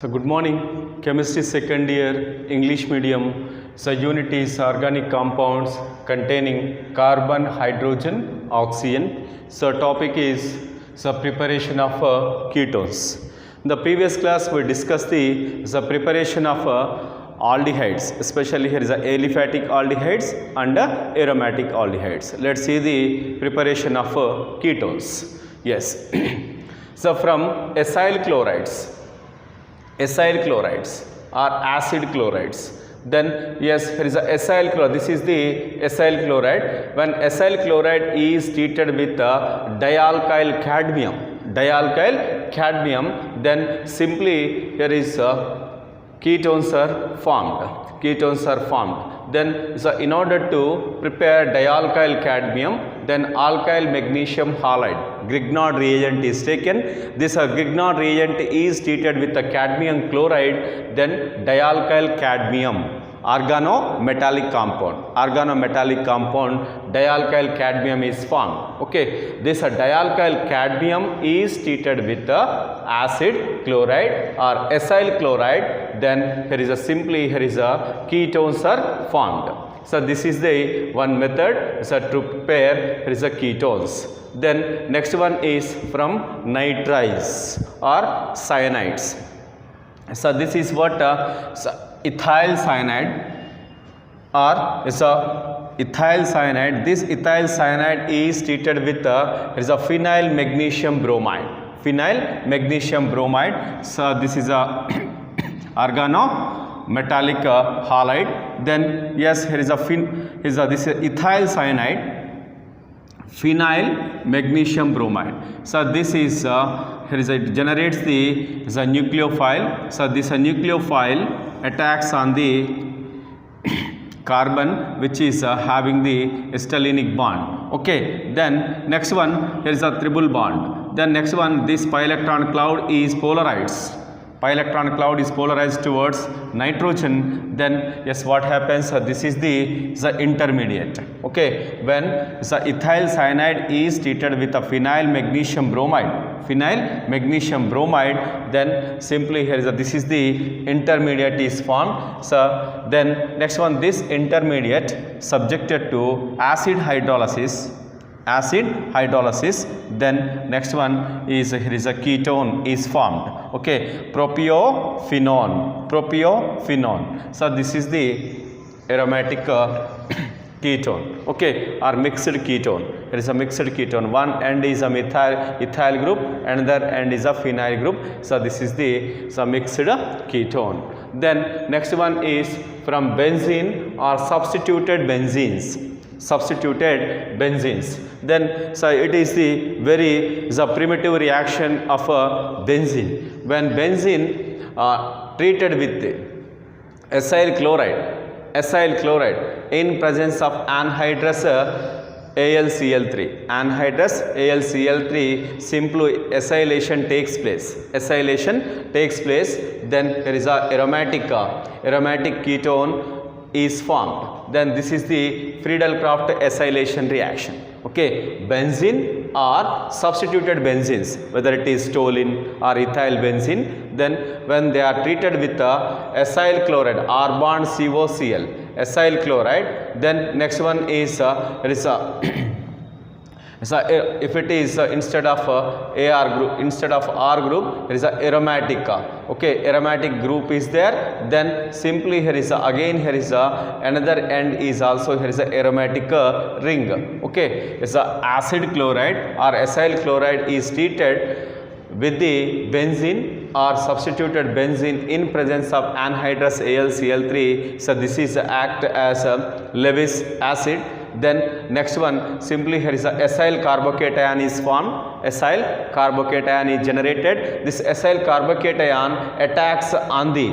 So good morning, chemistry second year, English medium. So unit is organic compounds containing carbon, hydrogen, oxygen. So topic is preparation of ketones. In the previous class we discussed the preparation of aldehydes, especially here is aliphatic aldehydes and aromatic aldehydes. Let's see the preparation of ketones. Yes. So from acyl chlorides or acid chlorides, then yes, here is a acyl chloride. This is the acyl chloride. When acyl chloride is treated with dialkyl cadmium, then simply here is ketones are formed. Then so in order to prepare dialkyl cadmium, then alkyl magnesium halide, Grignard reagent is taken. This Grignard reagent is treated with the cadmium chloride, then dialkyl cadmium, organometallic compound, dialkyl cadmium is formed. Okay, this dialkyl cadmium is treated with the acid chloride or acyl chloride, then here is a ketones are formed. So this is the one method to prepare here is a ketones. Then next one is from nitriles or cyanides. So this is what ethyl cyanide or ethyl cyanide. This ethyl cyanide is treated with phenyl magnesium bromide. So this is a organometallic halide. Then yes, here is this ethyl cyanide, phenyl magnesium bromide. So this is here is it generates the nucleophile. So this nucleophile attacks on the carbon which is having the stellenic bond. Okay, then next one, here is a triple bond. Then next one, this pi electron cloud is polarized. Towards nitrogen. Then yes, what happens? This is the intermediate. Okay, when the ethyl cyanide is treated with a phenyl magnesium bromide, then simply here is this is the intermediate is formed. So then next one, this intermediate subjected to acid hydrolysis, then next one is here is a ketone is formed. Okay, propiophenone. So this is the aromatic ketone, okay, or mixed ketone. There is a mixed ketone. One end is a ethyl group, another end is a phenyl group. So this is the mixed ketone. Then next one is from benzene or substituted benzenes. Then so it is the primitive reaction of benzene. When benzene treated with acyl chloride in presence of anhydrous AlCl3, simply acylation takes place. Then there is a aromatic ketone is formed. Then this is the Friedel-Crafts acylation reaction. Okay, benzene or substituted benzenes, whether it is toluene or ethyl benzene, then when they are treated with acyl chloride, R bond COCl, acyl chloride, then next one is if it is instead of R group, there is a aromatic. Okay, aromatic group is there. Then simply here is another end is also here is a aromatic ring. Okay, it's a acid chloride or acyl chloride is treated with the benzene or substituted benzene in presence of anhydrous AlCl3. So this is act as a Lewis acid. Then next one, simply here is a acyl carbocation is formed. Acyl carbocation is generated. This acyl carbocation attacks on the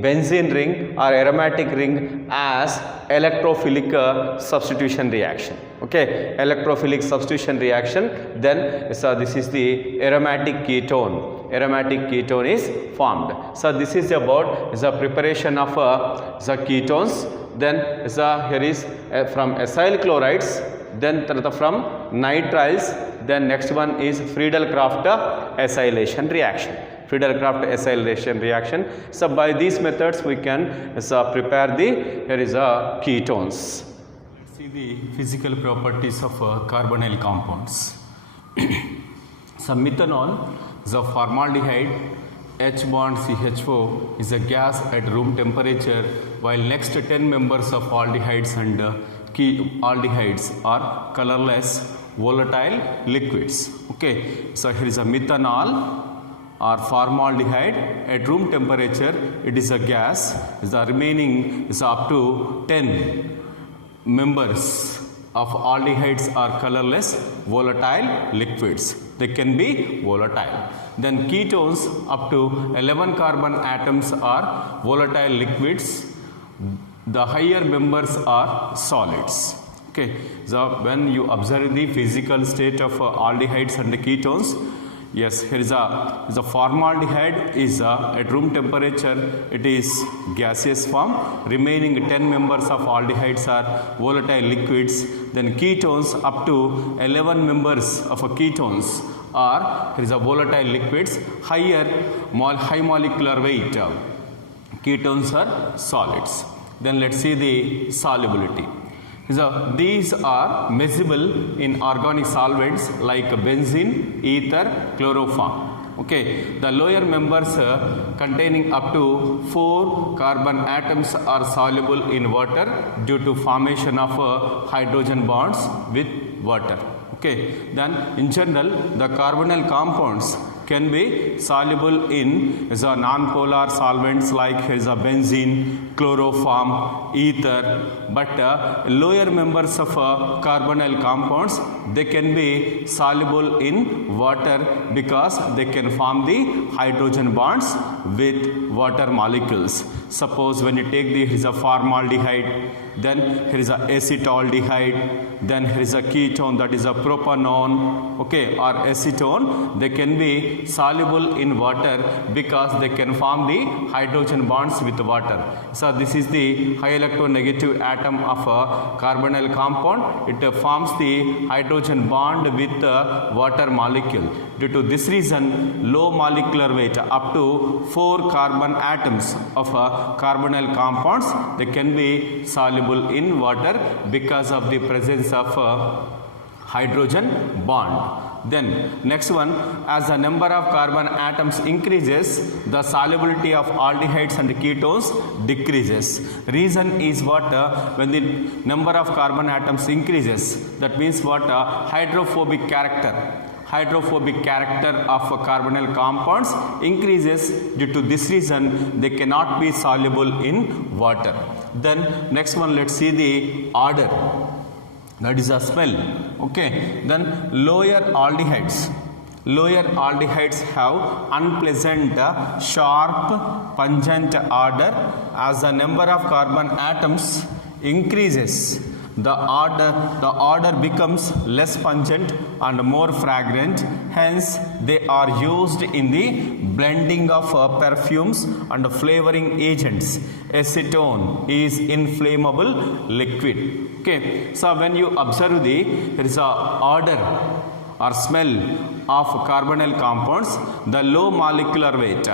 benzene ring or aromatic ring as electrophilic substitution reaction. Okay, electrophilic substitution reaction. Then so this is the aromatic ketone is formed. So this is about the preparation of the ketones. Then here is from acyl chlorides, then from nitriles, then next one is Friedel-Crafts acylation reaction. Friedel-Crafts acylation reaction. So by these methods we can prepare the here is a ketones. Let's see the physical properties of carbonyl compounds. So methanol is a formaldehyde. H bond CH4 is a gas at room temperature, while next 10 members of aldehydes and aldehydes are colorless volatile liquids. Okay, so here is a methanol or formaldehyde at room temperature. It is a gas. The remaining is up to 10 members of aldehydes are colorless volatile liquids. They can be volatile. Then ketones up to 11 carbon atoms are volatile liquids. The higher members are solids. Okay, so when you observe the physical state of aldehydes and ketones, yes, here is a formaldehyde is at room temperature, it is gaseous form. Remaining 10 members of aldehydes are volatile liquids. Then ketones up to 11 members of ketones are here is a volatile liquids. High molecular weight ketones are solids. Then let's see the solubility. So these are miscible in organic solvents like benzene, ether, chloroform. Okay, the lower members containing up to 4 carbon atoms are soluble in water due to formation of hydrogen bonds with water. Okay, then in general the carbonyl compounds can be soluble in non-polar solvents like benzene, chloroform, ether, but lower members of carbonyl compounds, they can be soluble in water because they can form the hydrogen bonds with water molecules. Suppose when you take the formaldehyde, then here is a acetaldehyde, then here is a ketone, that is a propanone, okay, or acetone. They can be soluble in water because they can form the hydrogen bonds with water. So this is the high electronegative atom of a carbonyl compound. It forms the hydrogen bond with the water molecule. Due to this reason, low molecular weight up to 4 carbon atoms of carbonyl compounds, they can be soluble in water because of the presence of hydrogen bond. Then next one, as the number of carbon atoms increases, the solubility of aldehydes and ketones decreases. Reason is what? When the number of carbon atoms increases, that means what? Hydrophobic character of carbonyl compounds increases. Due to this reason, they cannot be soluble in water. Then next one, let's see the odor, that is a smell. Okay, then lower aldehydes have unpleasant, sharp, pungent odor. As the number of carbon atoms increases, the odor becomes less pungent and more fragrant. Hence, they are used in the blending of perfumes and flavoring agents. Acetone is inflammable liquid. Okay, so when you observe there is a odor or smell of carbonyl compounds, the low molecular weight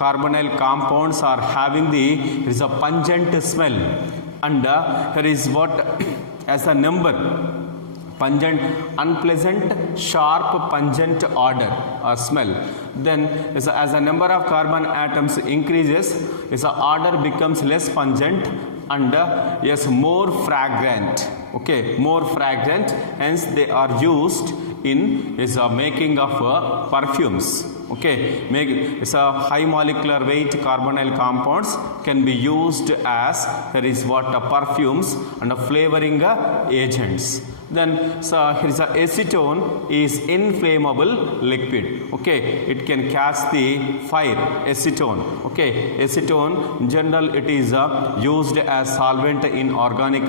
carbonyl compounds are having there is a pungent smell, and here is what as a number pungent, unpleasant, sharp, pungent odor or smell. Then as the number of carbon atoms increases, the odor becomes less pungent and yes, more fragrant. Okay, more fragrant. Hence, they are used in making of perfumes. Okay, it's a high molecular weight carbonyl compounds can be used as there is what perfumes and flavoring agents. Then here is a acetone is inflammable liquid. Okay, it can catch the fire. Acetone. Okay, acetone in general it is used as solvent in organic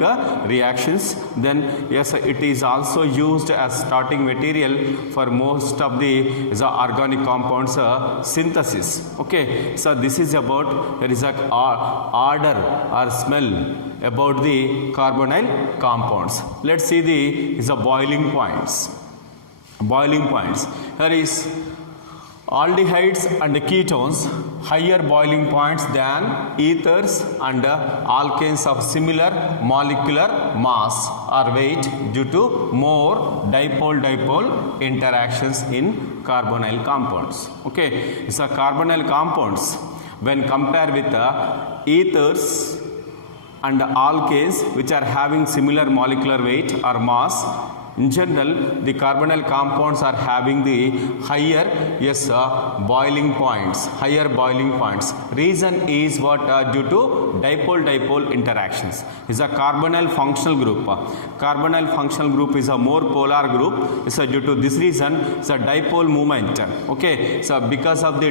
reactions. Then yes, it is also used as starting material for most of the organic compounds synthesis. Okay, so this is about there is a odor or smell about the carbonyl compounds. Let's see the boiling points. Boiling points. Here is aldehydes and ketones higher boiling points than ethers and alkanes of similar molecular mass or weight due to more dipole-dipole interactions in carbonyl compounds. Okay, so carbonyl compounds when compared with ethers and alkanes which are having similar molecular weight or mass, in general the carbonyl compounds are having the higher boiling points, reason is what, due to dipole-dipole interactions. Is a carbonyl functional group. Carbonyl functional group is a more polar group, so due to this reason it's a dipole movement. Okay, so because of the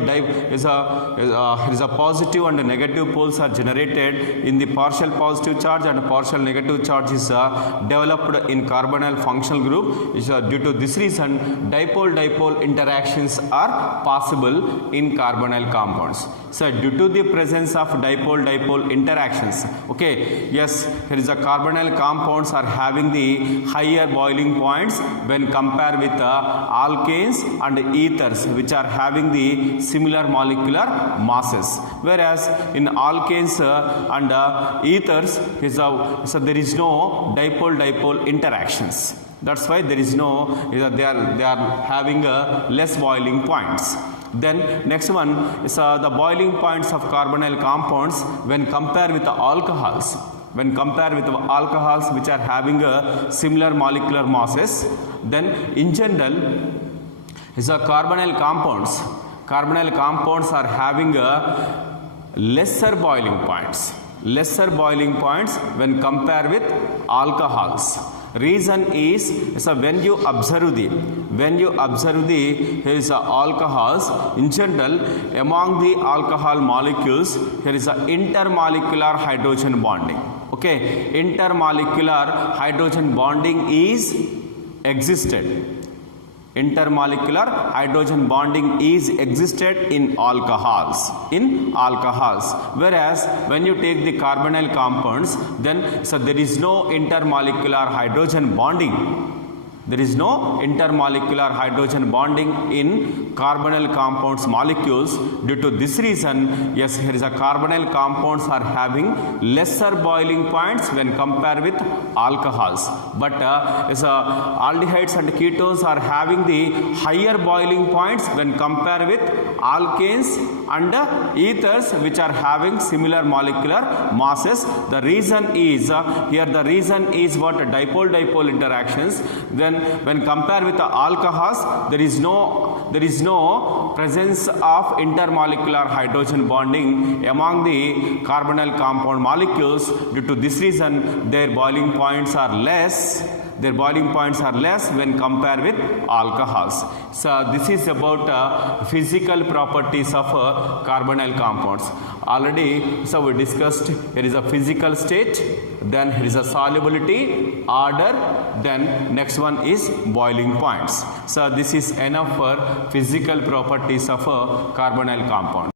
is a positive and negative poles are generated in the partial positive charge and partial negative charge is developed in carbonyl functional group. Due to this reason dipole-dipole interactions are possible in carbonyl compounds. So due to the presence of dipole-dipole interactions, okay, yes, here is a carbonyl compounds are having the higher boiling points when compared with alkanes and ethers which are having the similar molecular masses, whereas in alkanes and ethers so there is no dipole-dipole interactions. That's why there is no, they are having less boiling points. Then next one is the boiling points of carbonyl compounds when compared with the alcohols. When compared with alcohols which are having similar molecular masses, then in general is carbonyl compounds are having lesser boiling points when compared with alcohols. Reason is so when you observe the alcohols, in general among the alcohol molecules there is a intermolecular hydrogen bonding. Okay, intermolecular hydrogen bonding is existed. Intermolecular hydrogen bonding is existed in alcohols, whereas when you take the carbonyl compounds, then so there is no intermolecular hydrogen bonding. There is no intermolecular hydrogen bonding in carbonyl compounds molecules. Due to this reason, yes, here is a carbonyl compounds are having lesser boiling points when compared with alcohols, but aldehydes and ketones are having the higher boiling points when compared with alkanes and ethers which are having similar molecular masses. The reason is what, dipole-dipole interactions. Then when compared with the alcohols, there is no presence of intermolecular hydrogen bonding among the carbonyl compound molecules. Due to this reason their boiling points are less when compared with alcohols. So this is about physical properties of carbonyl compounds. Already so we discussed here is a physical state, then here is a solubility, order, then next one is boiling points. So this is enough for physical properties of carbonyl compound.